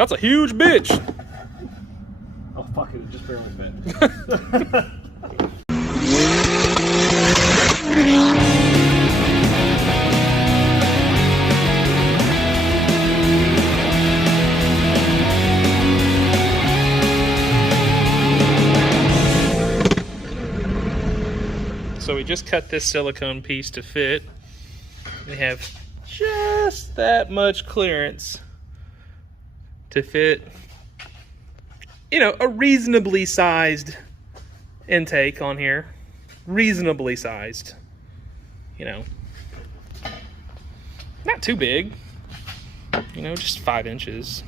That's a huge bitch. Oh fuck it just barely fit. So we just cut this silicone piece to fit. We have just that much clearance to fit, you know, a reasonably sized intake on here. Reasonably sized, you know, not too big, you know, just 5 inches.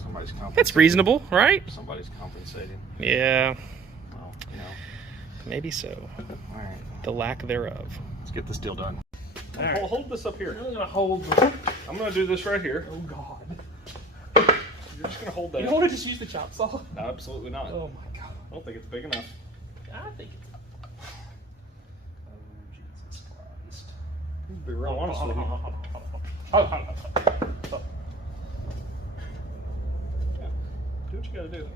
Somebody's compensating. That's reasonable, right? Somebody's compensating. Yeah, Well, you know. maybe so. All right. The lack thereof. Let's get this deal done. All right. Hold this up here. I'm gonna hold this. I'm gonna do this right here. Oh God. You're just gonna hold that. You don't want to just use the chop saw? Absolutely not. Oh my God. I don't think it's big enough. I think it's. Oh, Jesus Christ. To be real honest with you. Yeah. Do what you gotta do.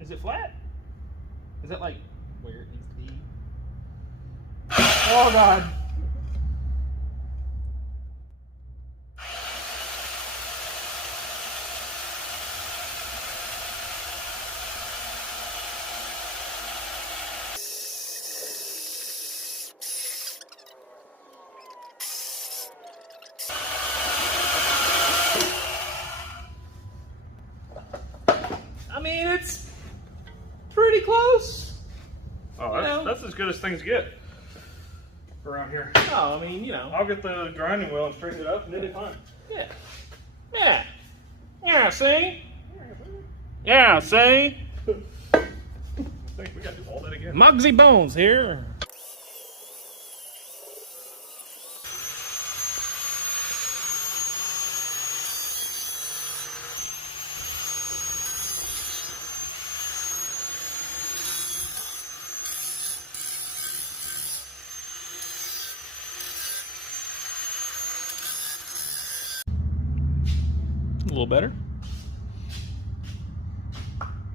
Is it flat? Is that like where it needs to be? Oh God. I mean, it's pretty close. Oh, that's as good as things get around here. No, I mean, you know. I'll get the grinding wheel and straighten it up and it'll be fine. Yeah. Yeah. Yeah, see? Yeah, see? I think we gotta do all that again. Muggsy Bones here. A little better.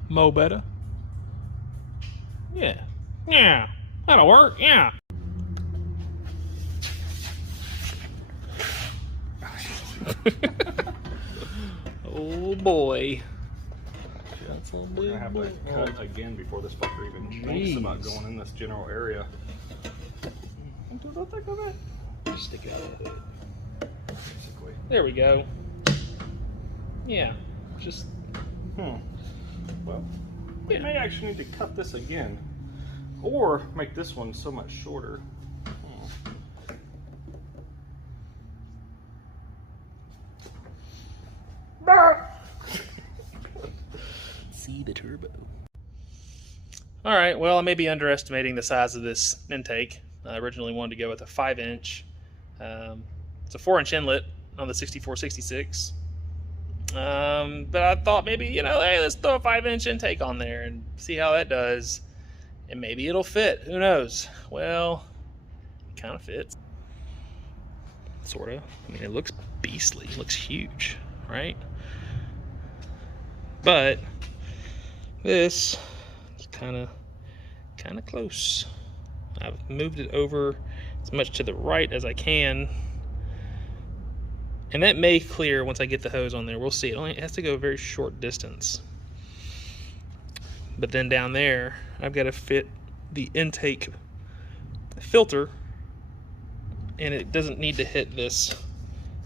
Mo better. Yeah. Yeah. That'll work. Yeah. Oh boy. That's a We're big gonna have boy. to cut again before this fucker even thinks about going in this general area. Don't think of it. Just stick it out of it. Basically. There we go. Yeah. Just. Well, we may actually need to cut this again, or make this one so much shorter. See the turbo. All right, well, I may be underestimating the size of this intake. I originally wanted to go with a 5-inch. It's a 4-inch inlet on the 6466. But I thought maybe, you know, hey, let's throw a 5-inch intake on there and see how that does. And maybe it'll fit. Who knows? Well, it kind of fits. Sort of. I mean, it looks beastly. It looks huge, right? But this is kind of close. I've moved it over as much to the right as I can. And that may clear once I get the hose on there. We'll see. It has to go a very short distance. But then down there, I've got to fit the intake filter, and it doesn't need to hit this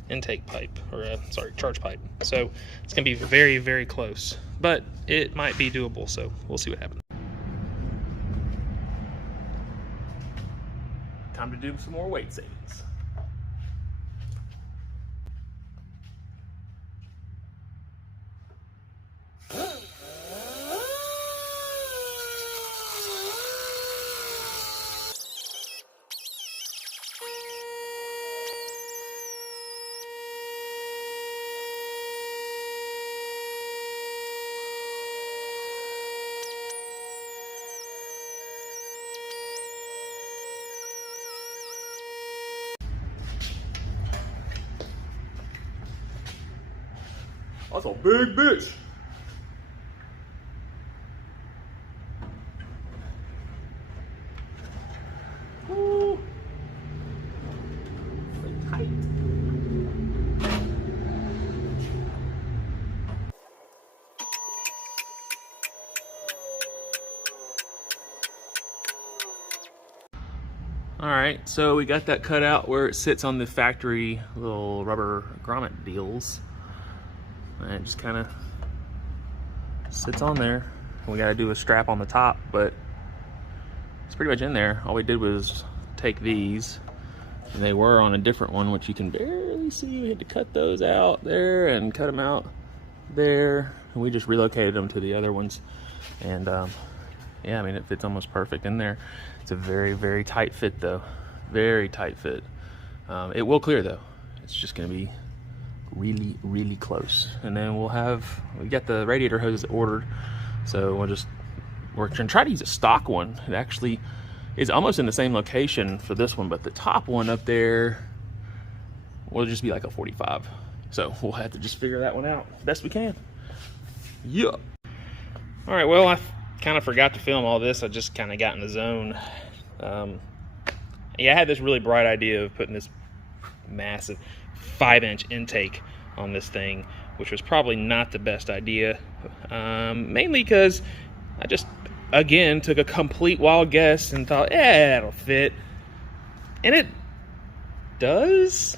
intake pipe, or charge pipe. So it's going to be very, very close. But it might be doable, so we'll see what happens. Time to do some more weight savings. That's a big bitch. Ooh. So tight. All right, so we got that cut out where it sits on the factory little rubber grommet deals. And it just kind of sits on there. We got to do a strap on the top, but it's pretty much in there. All we did was take these, and they were on a different one, which you can barely see. We had to cut those out there and cut them out there. And we just relocated them to the other ones. And yeah, I mean, it fits almost perfect in there. It's a very, very tight fit though. Very tight fit. It will clear though. It's just gonna be really, really close. And then we got the radiator hoses ordered. So we're gonna try to use a stock one. It actually is almost in the same location for this one, but the top one up there will just be like a 45. So we'll have to just figure that one out best we can. Yeah. All right, well, I kind of forgot to film all this. I just kind of got in the zone. Yeah, I had this really bright idea of putting this massive 5-inch intake on this thing, which was probably not the best idea, mainly because I just, again, took a complete wild guess and thought, yeah, that'll fit. And it does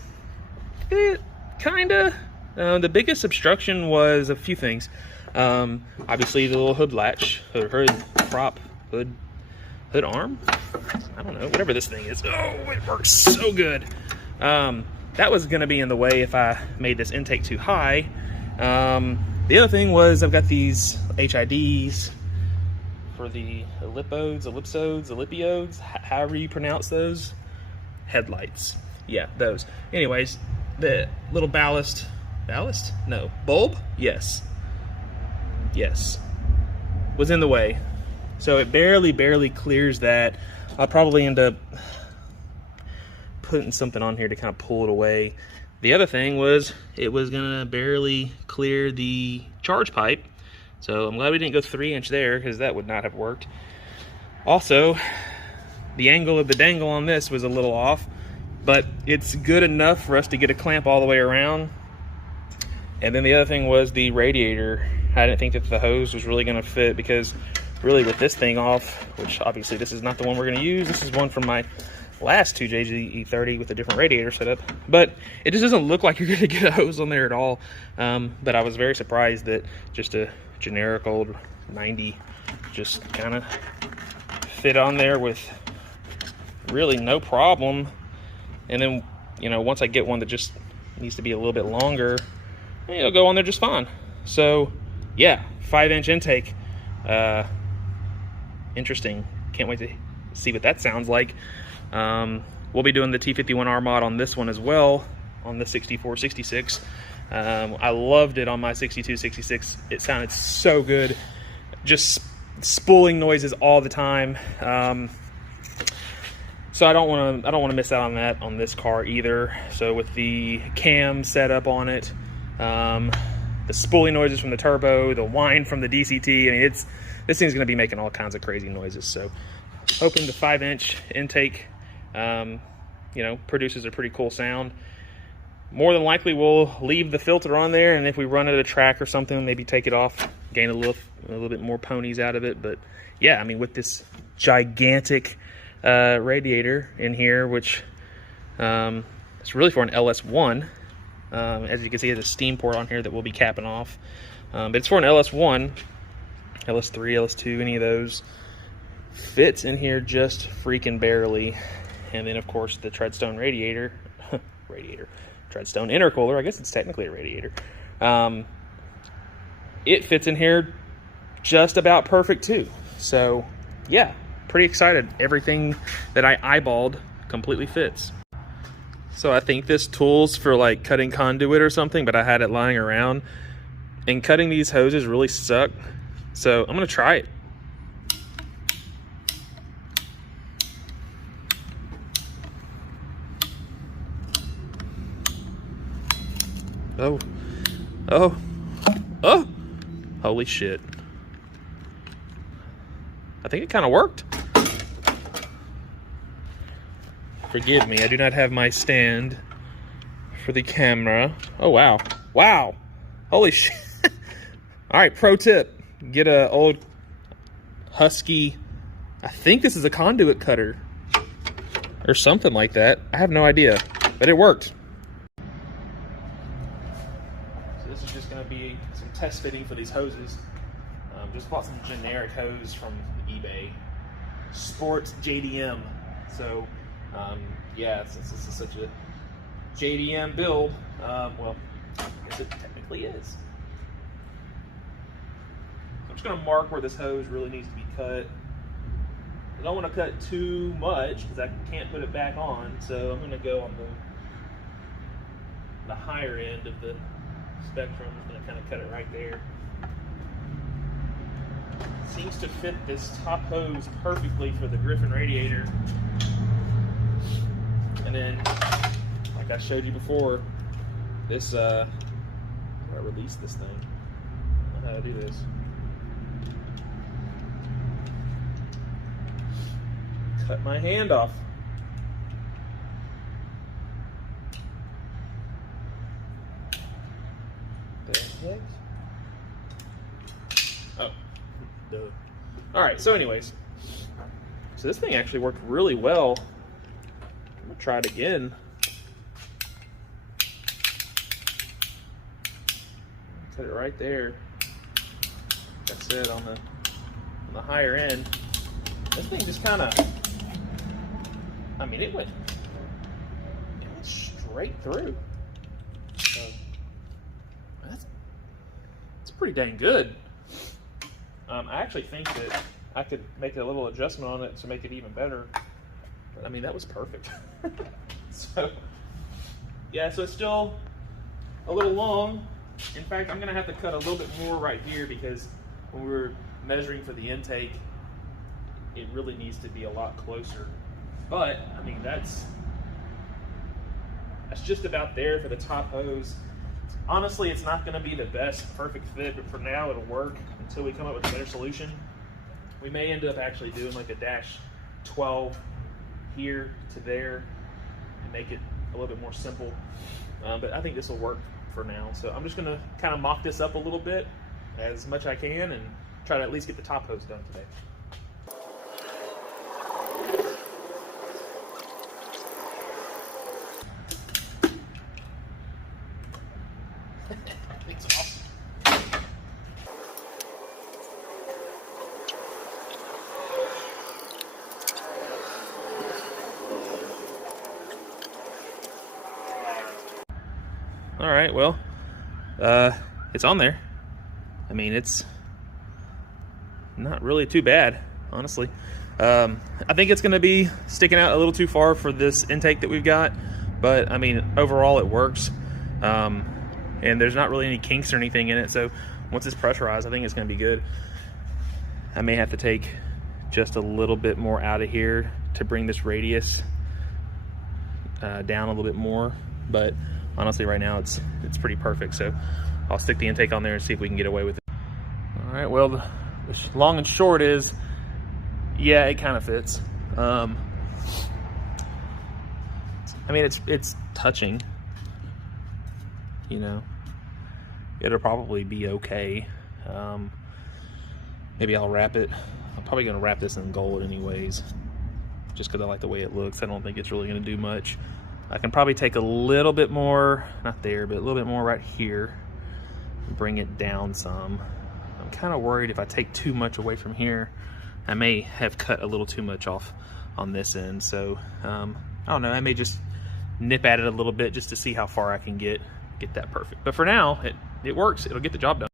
fit, kinda. The biggest obstruction was a few things. Obviously the little hood latch, hood prop, hood arm, I don't know, whatever this thing is. Oh, it works so good. That was gonna be in the way if I made this intake too high. The other thing was I've got these HIDs for the ellipsodes, however you pronounce those, headlights. Yeah, those. Anyways, the little bulb? Yes, was in the way. So it barely clears that. I'll probably end up putting something on here to kind of pull it away. The other thing was it was gonna barely clear the charge pipe. So I'm glad we didn't go 3-inch there, because that would not have worked. Also, the angle of the dangle on this was a little off, but it's good enough for us to get a clamp all the way around. And then the other thing was the radiator. I didn't think that the hose was really gonna fit, because really with this thing off, which obviously this is not the one we're gonna use, this is one from my last 2JZ E30 with a different radiator setup, but it just doesn't look like you're gonna get a hose on there at all. But I was very surprised that just a generic old 90 just kind of fit on there with really no problem. And then, you know, once I get one that just needs to be a little bit longer, it'll go on there just fine. So yeah, 5-inch intake. Interesting. Can't wait to see what that sounds like. We'll be doing the T51R mod on this one as well, on the 6466. I loved it on my 6266. It sounded so good, just spooling noises all the time. So I don't want to miss out on that on this car either. So with the cam setup on it, the spooling noises from the turbo, the whine from the DCT, I mean, this thing's going to be making all kinds of crazy noises. So hoping the 5-inch intake, you know, produces a pretty cool sound. More than likely we'll leave the filter on there, and if we run it at a track or something, maybe take it off, gain a little bit more ponies out of it. But yeah, I mean, with this gigantic radiator in here, which it's really for an LS1. As you can see, there's a steam port on here that we'll be capping off. But it's for an LS1, LS3, LS2, any of those. Fits in here just freaking barely. And then, of course, the Treadstone radiator, Treadstone intercooler, I guess it's technically a radiator. It fits in here just about perfect too. So yeah, pretty excited. Everything that I eyeballed completely fits. So I think this tool's for like cutting conduit or something, but I had it lying around, and cutting these hoses really suck. So I'm gonna try it. Oh, Oh, holy shit. I think it kind of worked. Forgive me, I do not have my stand for the camera. Oh, wow. Wow. Holy shit. All right, pro tip. Get a old Husky, I think this is a conduit cutter or something like that. I have no idea, but it worked. So this is just gonna be some test fitting for these hoses. Just bought some generic hose from eBay. Sports JDM. So, yeah, since this is such a JDM build, well, I guess it technically is. I'm just going to mark where this hose really needs to be cut. I don't want to cut too much because I can't put it back on, so I'm going to go on the higher end of the spectrum. I'm going to kind of cut it right there. Seems to fit this top hose perfectly for the Griffin radiator. And then, like I showed you before, this, how do I release this thing? I don't know how to do this. Cut my hand off. The heck? Oh, duh. All right, so anyways, so this thing actually worked really well. I'm gonna try it again. Put it right there. Like I said, on the higher end. This thing just kind of, I mean, it went straight through. So that's pretty dang good. I actually think that I could make a little adjustment on it to make it even better. But I mean, that was perfect. So yeah, so it's still a little long. In fact, I'm gonna have to cut a little bit more right here because when we were measuring for the intake, it really needs to be a lot closer. But I mean, that's just about there for the top hose. Honestly, it's not gonna be the best perfect fit, but for now it'll work until we come up with a better solution. We may end up actually doing like a dash 12 here to there and make it a little bit more simple. But I think this will work for now. So I'm just gonna kind of mock this up a little bit as much I can and try to at least get the top hose done today. It's awesome. All right, well, it's on there. I mean, it's not really too bad, honestly. I think it's going to be sticking out a little too far for this intake that we've got, but I mean, overall it works. And there's not really any kinks or anything in it, so once it's pressurized, I think it's going to be good. I may have to take just a little bit more out of here to bring this radius down a little bit more, but honestly right now it's pretty perfect, so I'll stick the intake on there and see if we can get away with it. All right, well, the long and short is, yeah, it kind of fits. I mean, it's touching, you know. It'll probably be okay. Maybe I'll wrap it. I'm probably gonna wrap this in gold anyways, just because I like the way it looks. I don't think it's really gonna do much. I can probably take a little bit more, not there, but a little bit more right here, and bring it down some. I'm kind of worried if I take too much away from here, I may have cut a little too much off on this end. So I don't know, I may just nip at it a little bit just to see how far I can get that perfect. But for now, it works. It'll get the job done.